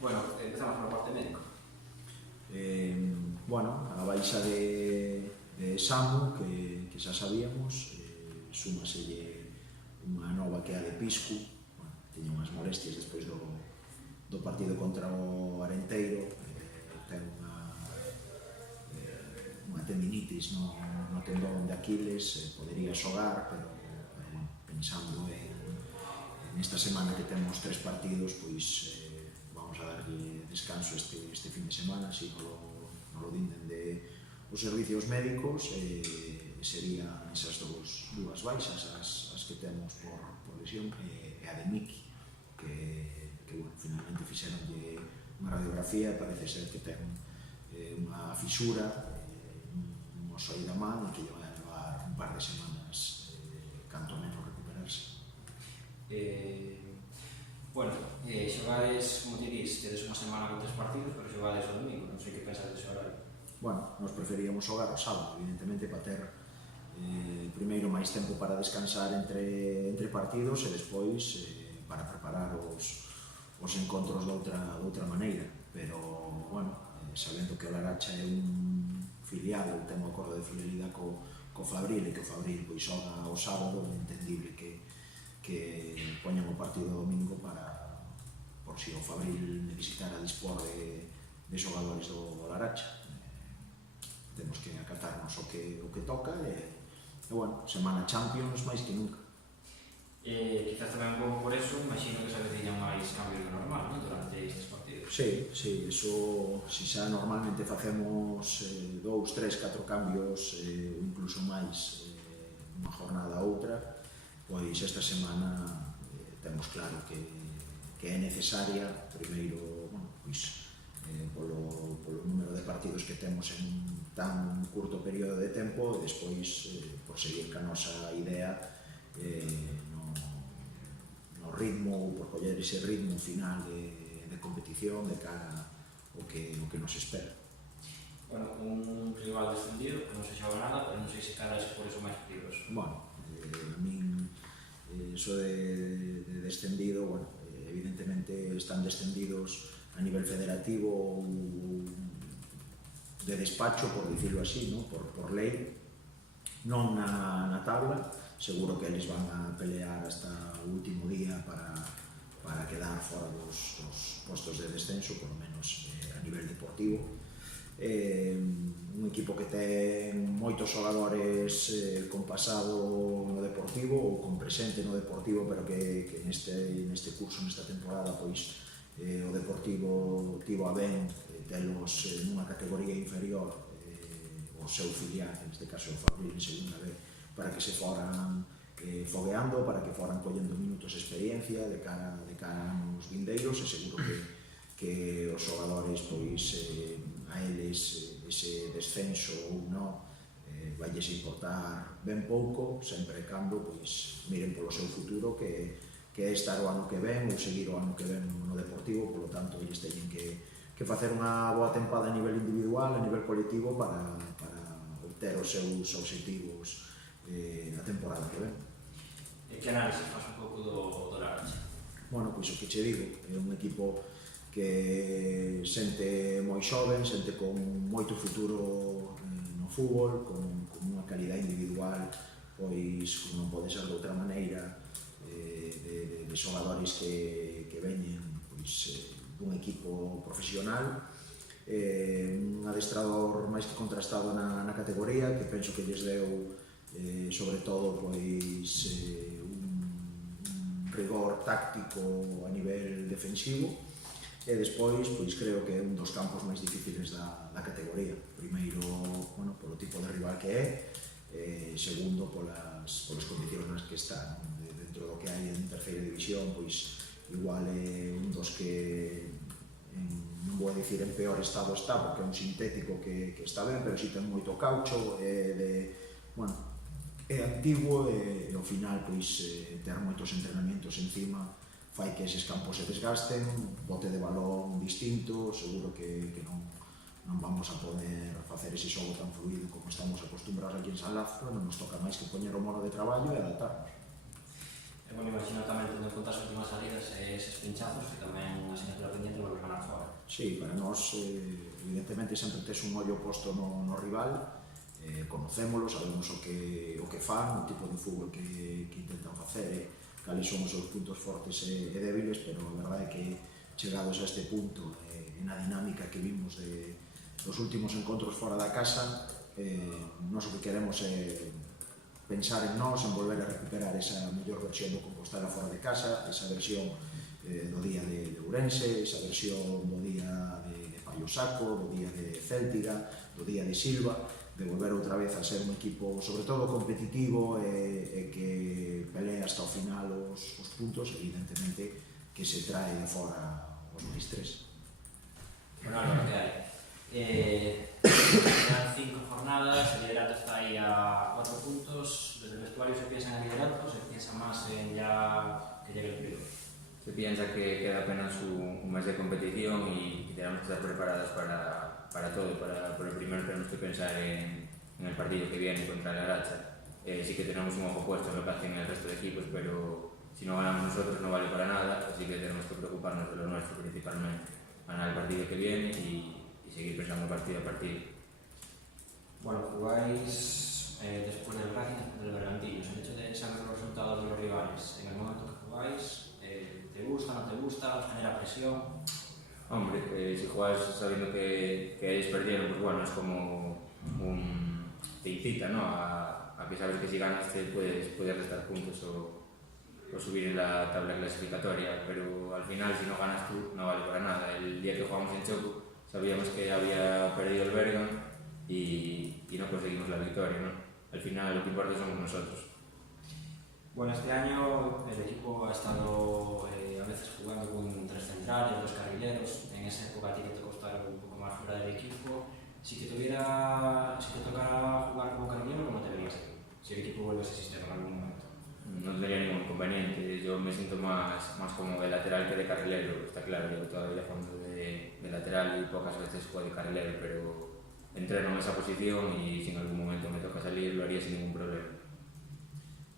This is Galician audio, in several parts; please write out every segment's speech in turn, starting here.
Bueno, empezamos por la parte médica. Bueno, a baixa de Samu, que xa sabíamos, súmaselle unha nova que é a de Piscu. Bueno, teña unhas molestias despois do partido contra o Arenteiro, ten unha tendinitis no tendón de Aquiles, podería xogar, pero pensando en esta semana que temos 3 partidos, pois vamos a darlle descanso este fin de semana, así non lo dinden de os servicios médicos, serían esas dúas baixas as que temos por lesión, e a de Miki, que bueno, finalmente fixeronlle unha radiografía e parece ser que ten unha fisura no soi da man e que lle vai a levar un par de semanas canto menos recuperarse. Bueno, xogades, como te dis, tedes unha semana con 3 partidos, pero xogades o domingo, non sei que pensas dese horario. Bueno, nos preferíamos xogar o sábado, evidentemente, para ter primeiro máis tempo para descansar entre partidos e despois para preparar os encontros de outra maneira, pero, bueno, sabendo que o Laracha é un filial, ou ten un acordo de filialidade co Fabril, e que o Fabril pois xoga o sábado, é entendible que poñan o partido domingo por si o Fabril necesitara dispor de xogadores do Laracha. Temos que acatarnos o que toca e bueno, semana Champions máis que nunca. Quizás tamén un pouco por eso, imagino que se aveciñan máis cambios do normal, non? Durante estes partidos. Sí, eso, si xa normalmente facemos 2, 3, 4 cambios, ou incluso máis, unha jornada a outra, pois esta semana temos claro que é necesaria, primeiro, bueno, pois, polo número de partidos que temos en tan curto período de tempo, e despois por seguir ca nosa idea no ritmo, ou por coller ese ritmo final de competición de cara ao que nos espera. Bueno, un rival descendido, que non se xoga nada, pero non sei se caras por eso máis peligroso. Bueno, a min eso de descendido, bueno, evidentemente están descendidos a nivel federativo ou de despacho, por dicirlo así, ¿no? por lei, non na tabla. Seguro que eles van a pelear hasta o último día para quedar fora dos postos de descenso, por lo menos a nivel deportivo. Un equipo que ten moitos xogadores con pasado no deportivo ou con presente no deportivo, pero que neste curso, nesta temporada, pois o Deportivo tivo a ben telos nunha categoría inferior o seu filial, neste caso o Fabril en segunda B, para que se foran fogueando, para que foran collendo minutos de experiencia de cara anos vindeiros, e seguro que os xogadores, pois, a eles ese descenso ou non vailles importar ben pouco, sempre e cando pois miren polo seu futuro, que é estar o ano que ven ou seguir o ano que ven no Deportivo. Polo tanto, eles teñen que facer unha boa tempada a nivel individual, a nivel colectivo, para obter os seus obxectivos na temporada que ven. E que análise faz un pouco do Laracha? Bueno, pois o que che digo, é un equipo que sente moi xoven, sente con moito futuro no fútbol, con unha calidad individual, pois, como non pode ser de outra maneira, de xogadores que veñen pois dun equipo profesional, un adestrador máis que contrastado na categoría, que penso que lles deu sobre todo pois un rigor táctico a nivel defensivo, e despois pois creo que é un dos campos máis difíciles da categoría. Primeiro, bueno, polo tipo de rival que é, segundo polas condicións nas que está, dentro do que hai en terceira división, pois igual é un dos que non vou dicir en peor estado está, porque é un sintético que está ben, pero si ten moito caucho, bueno, é antigo, e ao final pois ter moitos entrenamentos encima fai que eses campos se desgasten, bote de balón distinto, seguro que non vamos a poder facer ese xogo tan fluido como estamos acostumbrados aquí en San Lázaro. Non nos toca máis que poñer o mono de traballo e adaptarnos. E, bueno, imagino tamén tendo en conta as últimas salidas e eses pinchazos que tamén unha asignatura pendiente volver a ganar fora. Sí, para nós, evidentemente, sempre tes un ollo posto no rival, conocémolo, sabemos o que fan, o tipo de fútbol que intentan facer, cales son os seus puntos fortes e débiles, pero a verdade é que chegados a este punto, na dinámica que vimos dos últimos encontros fora da casa, nós o que queremos é pensar en nós, en volver a recuperar esa mellor versión do Compostela fora de casa, esa versión do día de Ourense, esa versión do día de Paio Saco, do día de Céltiga, do día de Silva, de volver outra vez a ser un equipo sobre todo competitivo e que pelea hasta o final os puntos, evidentemente que se trae de fora os máis tres. Bueno, algo que hai. Quedan 5 jornadas, el liderato está aí a 4 puntos. Desde el vestuario se piensa en el liderato, se piensa más en ya que llegue el periodo. Se piensa que queda apenas un mes de competición y tenemos que estar preparados para todo. Para lo primero tenemos que pensar en el partido que viene contra el Aracha. Sí que tenemos un ojo puesto en lo que hacen el resto de equipos, pero si no ganamos nosotros no vale para nada, así que tenemos que preocuparnos de lo nuestro principalmente. Ganar el partido que viene y seguir pensando partido a partido. Bueno, jugáis después del Racing, después del Bergantiños. El hecho de saber los resultados de los rivales en el momento que jugáis, ¿te gusta, no te gusta? ¿Os genera presión? Hombre, si juegas sabiendo que ellos perdieron, pues bueno, es como te incita, ¿no? A que sabes que si ganas te puedes restar puntos o subir en la tabla clasificatoria, pero al final si no ganas tú no vale para nada. El día que jugamos en Choco sabíamos que había perdido el Bergan y no conseguimos la victoria, ¿no? Al final lo que importa somos nosotros. Bueno, este año el equipo ha estado a veces jugando con 3 centrales, 2 carrileros. En esa época a ti que te costara un poco más fuera del equipo. Si te tocara jugar como carrilero, ¿cómo te verías aquí? Si el equipo vuelve a ese sistema en algún momento. No tendría ningún inconveniente. Yo me siento más como de lateral que de carrilero. Está claro, yo todavía jugando de lateral y pocas veces juego de carrilero, pero entreno en esa posición y si en algún momento me toca salir lo haría sin ningún problema.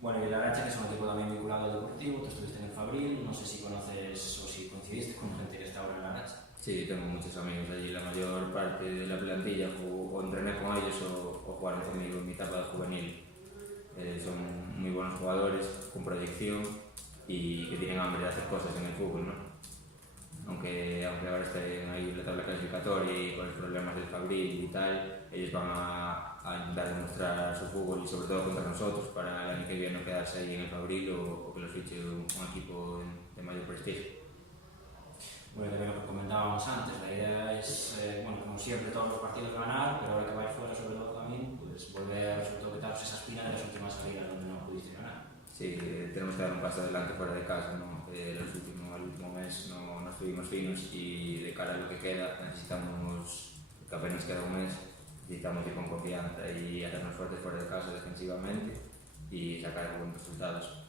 Bueno, y el Aracha, que es un equipo también vinculado al Deportivo, tú estuviste en el Fabril, no sé si conoces o si coincidiste con gente que está ahora en el Aracha. Sí, tengo muchos amigos allí, la mayor parte de la plantilla o entrené con ellos o jugaron conmigo en mi etapa de juvenil. Son muy buenos jugadores, con proyección y que tienen hambre de hacer cosas en el fútbol, ¿no? Aunque ahora estén ahí en la tabla clasificatoria y con los problemas del Fabril y tal, ellos van a intentar demostrar su fútbol y sobre todo contra nosotros para el año que viene no quedarse ahí en el Fabril o que los fiche un equipo de mayor prestigio. Bueno, también lo que comentábamos antes, la idea es, bueno, como siempre, todos los partidos ganar, pero ahora que vais fuera, sobre todo también, pues volver a sobre todo quitaros esa espina de las últimas salidas donde no pudiste ganar. Sí, tenemos que dar un paso adelante fuera de casa, ¿no? El último mes no estuvimos finos y de cara a lo que queda necesitamos, que apenas queda un mes, necesitamos ir con confianza y hacernos fuertes fuera de casa defensivamente y sacar buenos resultados.